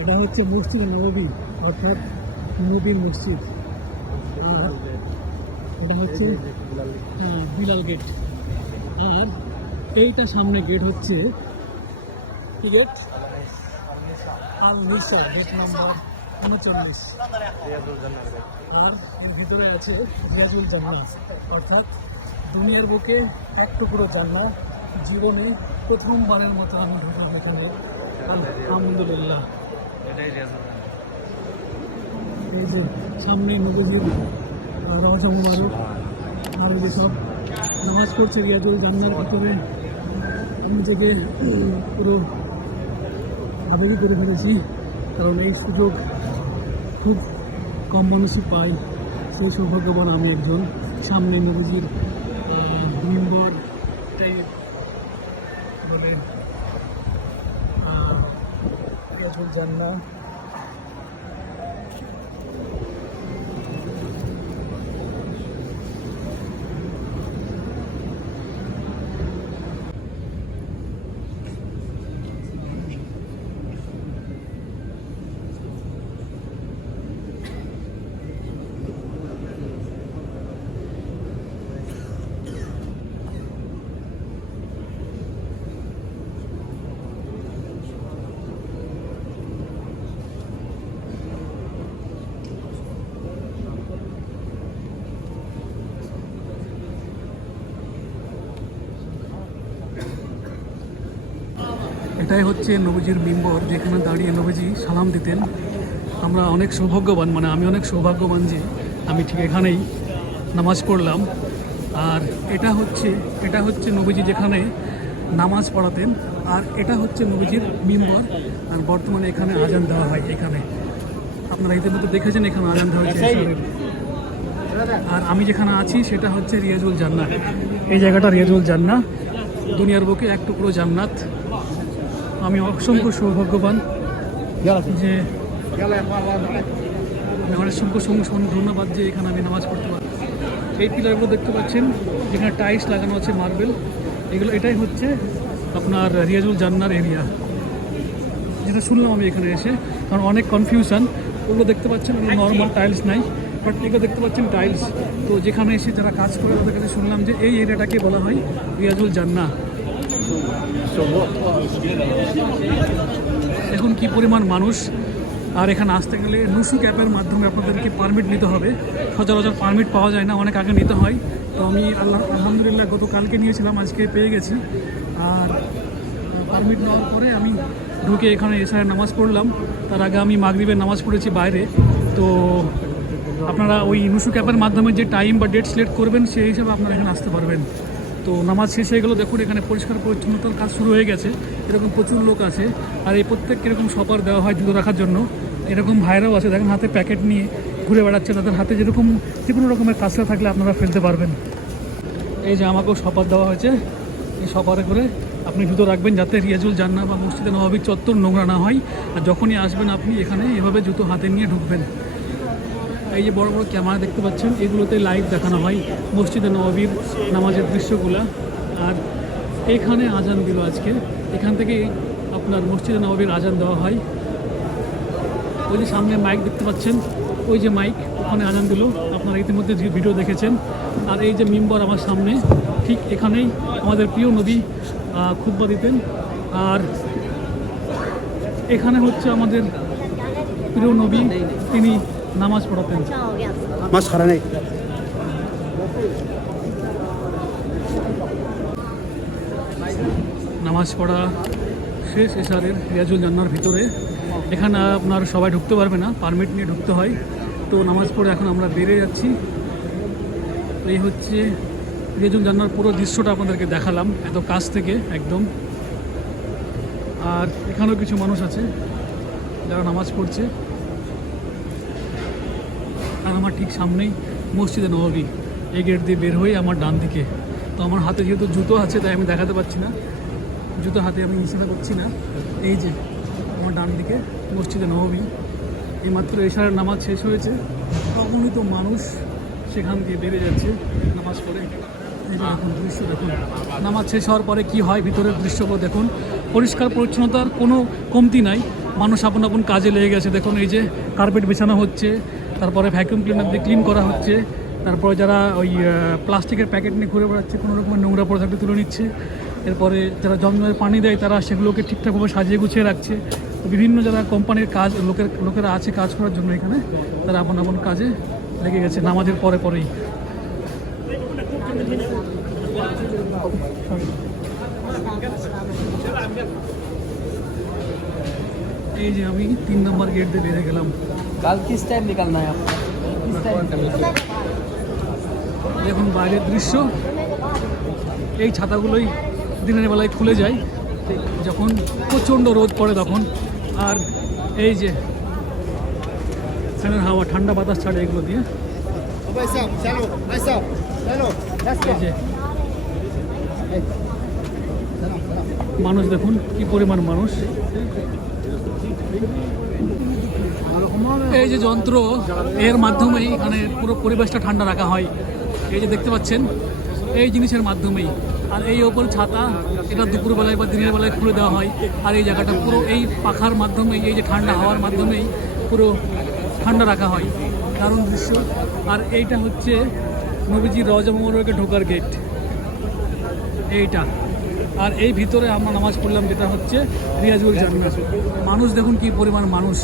এটা হচ্ছে মসজিদ নববী, অর্থাৎ নবীর মসজিদ। আর এটা হচ্ছে বিলাল গেট। আর এইটা সামনে গেট হচ্ছে কি গেট? আল নুসা, গেট নম্বর 39। আর এর ভিতরে আছে রিয়াজুল জান্নাত, অর্থাৎ দুনিয়ার বুকে এক টুকরো জান্নাত। জীবনে প্রথমবারের মতো আমি ঢুকলাম এখানে, আলহামদুলিল্লাহ। এই যে সামনে নবীজির রওজা মুবারক, আর এই যে সব নামাজ পড়ছে রিয়াজুল জান্নার ভিতরে। নিজেকে পুরো আবেগী করে ফেলেছি, কারণ এই সুযোগ খুব কম মানুষই পায়। সেই সৌভাগ্যবান আমি একজন। সামনে নবীজির মিম্বর টাইপ বলে রিয়াজুল জান্নাহ। এটাই হচ্ছে নবীজির মিম্বর, যেখানে দাঁড়িয়ে নবীজি সালাম দিতেন। আমরা অনেক সৌভাগ্যবান, মানে আমি অনেক সৌভাগ্যবান যে আমি ঠিক এখানেই নামাজ পড়লাম। আর এটা হচ্ছে নবীজি যেখানে নামাজ পড়াতেন। আর এটা হচ্ছে নবীজির মিম্বর। আর বর্তমানে এখানে আজান দেওয়া হয়। এখানে আপনারা ইতিমধ্যে দেখেছেন এখানে আজান দেওয়া হয়েছে। আর আমি যেখানে আছি সেটা হচ্ছে রিয়াজুল জান্নাহ। এই জায়গাটা রিয়াজুল জান্নাহ, দুনিয়ার বুকে এক টুকরো জান্নাত। আমি অসংখ্য সৌভাগ্যবান যে আমার অসংখ্য ধন্যবাদ যে এখানে আমি নামাজ পড়তে পারি। এই পিলারগুলো দেখতে পাচ্ছেন, যেখানে টাইলস লাগানো আছে, মার্বেল। এটাই হচ্ছে আপনার রিয়াজুল জান্নার এরিয়া, যেটা শুনলাম আমি এখানে এসে। কারণ অনেক কনফিউশন। ওগুলো দেখতে পাচ্ছেন ওগুলো নর্মাল টাইলস নাই, বাট এগুলো দেখতে পাচ্ছেন টাইলস। তো যেখানে এসে যারা কাজ করে ওদের কাছে শুনলাম যে এই এরিয়াটাকে বলা হয় রিয়াজুল জান্নাহ। এখন কি পরিমাণ মানুষ! আর এখানে আসতে গেলে নুসুক অ্যাপের মাধ্যমে আপনাদেরকে পারমিট নিতে হবে। সচরাচর পারমিট পাওয়া যায় না, অনেক আগে নিতে হয়। তো আমি আলহামদুলিল্লাহ গতকালকে নিয়েছিলাম, আজকে পেয়ে গেছি। আর পারমিট নেওয়ার পরে আমি ঢুকে এখানে এশারের নামাজ পড়লাম। তার আগে আমি মাগরিবের নামাজ পড়েছি বাইরে। তো আপনারা ওই নুসুক অ্যাপের মাধ্যমে যে টাইম বা ডেট সিলেক্ট করবেন সেই হিসাবে আপনারা এখানে আসতে পারবেন। তো নামাজ শেষ হয়ে গেলো, দেখুন এখানে পরিষ্কার পরিচ্ছন্নতার কাজ শুরু হয়ে গেছে। এরকম প্রচুর লোক আছে। আর এই প্রত্যেককে এরকম সপার দেওয়া হয় জুতো রাখার জন্য। এরকম ভাইরাও আছে, দেখেন হাতে প্যাকেট নিয়ে ঘুরে বেড়াচ্ছে। তাদের হাতে যেরকম যে কোনো রকমের কাজটা থাকলে আপনারা ফেলতে পারবেন। এই যে আমাকেও সপার দেওয়া হয়েছে, এই সপারে করে আপনি জুতো রাখবেন যাতে রিয়াজুল জান্নাহ বা মসজিদে নববীর চত্বর নোংরা না হয়। আর যখনই আসবেন আপনি এখানে এভাবে জুতো হাতে নিয়ে ঢুকবেন। এই যে বড় বড় ক্যামেরা দেখতে পাচ্ছেন, এগুলোতে লাইভ দেখানো হয় মসজিদে নববীর নামাজের দৃশ্যগুলা। আর এখানে আজান দিল আজকে, এখান থেকে আপনার মসজিদে নববীর আজান দেওয়া হয়। ওই যে সামনে মাইক দেখতে পাচ্ছেন, ওই যে মাইক, ওখানে আজান দিল। আপনারা ইতিমধ্যে ভিডিও দেখেছেন। আর এই যে মিম্বর আমার সামনে, ঠিক এখানেই আমাদের প্রিয় নবী খুতবা দিতেন। আর এখানে হচ্ছে আমাদের প্রিয় নবী, তিনি নামাজ পড়াতেন। নামাজ পড়া শেষ এশারের রিয়াজুল জান্নার ভিতরে। এখানে আপনার সবাই ঢুকতে পারবে না, পারমিট নিয়ে ঢুকতে হয়। তো নামাজ পড়ে এখন আমরা বেরিয়ে যাচ্ছি। এই হচ্ছে রিয়াজুল জান্নার পুরো দৃশ্যটা আপনাদেরকে দেখালাম এত কাছ থেকে একদম। আর এখানেও কিছু মানুষ আছে যারা নামাজ পড়ছে। আর আমার ঠিক সামনেই মসজিদে নববী। এই গেট দিয়ে বের হয়ে আমার ডান দিকে। তো আমার হাতে যেহেতু জুতো আছে তাই আমি দেখাতে পারছি না, জুতো হাতে আমি ইশারা করছি না। এই যে আমার ডান দিকে মসজিদে নববী। এইমাত্র এশারের নামাজ শেষ হয়েছে, অগণিত মানুষ সেখান দিয়ে বেরিয়ে যাচ্ছে নামাজ পড়ে। এই যে এখন দৃশ্য দেখুন, নামাজ শেষ হওয়ার পরে কি হয় ভিতরের দৃশ্যগুলো দেখুন। পরিষ্কার পরিচ্ছন্নতার কোনো কমতি নাই। মানুষ আপন আপন কাজে লেগে গেছে। দেখুন এই যে কার্পেট বিছানো হচ্ছে, তারপরে ভ্যাকুয়াম ক্লিনার দিয়ে ক্লিন করা হচ্ছে, তারপরে যারা ওই প্লাস্টিকের প্যাকেট নিয়ে ঘুরে বেড়াচ্ছে, কোনো রকমের নোংরা পড়ে থাকলে তুলে নিচ্ছে, এরপরে যারা জমজমের পানি দেয় তারা সেগুলোকে ঠিকঠাকভাবে সাজিয়ে গুছিয়ে রাখছে। তো বিভিন্ন যারা কোম্পানির কাজ লোকেরা আছে কাজ করার জন্য এখানে, তারা আপন আপন কাজে লেগে গেছে নামাজের পরেই। এই যে আমি 3 নম্বর गेट দিয়ে বেরিয়ে গেলাম। कल किस टाइम निकलना है आपको? किस टाइम? দেখুন বাইরের দৃশ্য, এই ছাতাগুলোই দিনের বেলায় খুলে যায় যখন প্রচণ্ড রোদ পড়ে তখন। আর এই যে ফ্যানের হাওয়া, ঠান্ডা বাতাস ছাড়ে এগুলো দিয়ে। এই যে মানুষ দেখুন কি পরিমাণ মানুষ। এই যে যন্ত্র, এর মাধ্যমেই এখানে পুরো পরিবেশটা ঠান্ডা রাখা হয়। এই যে দেখতে পাচ্ছেন, এই জিনিসের মাধ্যমেই। আর এই ওপর ছাতা, এটা দুপুরবেলায় বা দিনের বেলায় খুলে দেওয়া হয়। আর এই জায়গাটা পুরো এই পাখার মাধ্যমেই, এই যে ঠান্ডা হাওয়ার মাধ্যমেই পুরো ঠান্ডা রাখা হয়। দারুণ দৃশ্য। আর এইটা হচ্ছে নবীজি রওজা মোবারকে ঢোকার গেট এইটা। আর এই ভিতরে আমরা নামাজ পড়লাম, যেটা হচ্ছে রিয়াজুল জান্নাত। মানুষ দেখুন কি পরিমাণ মানুষ।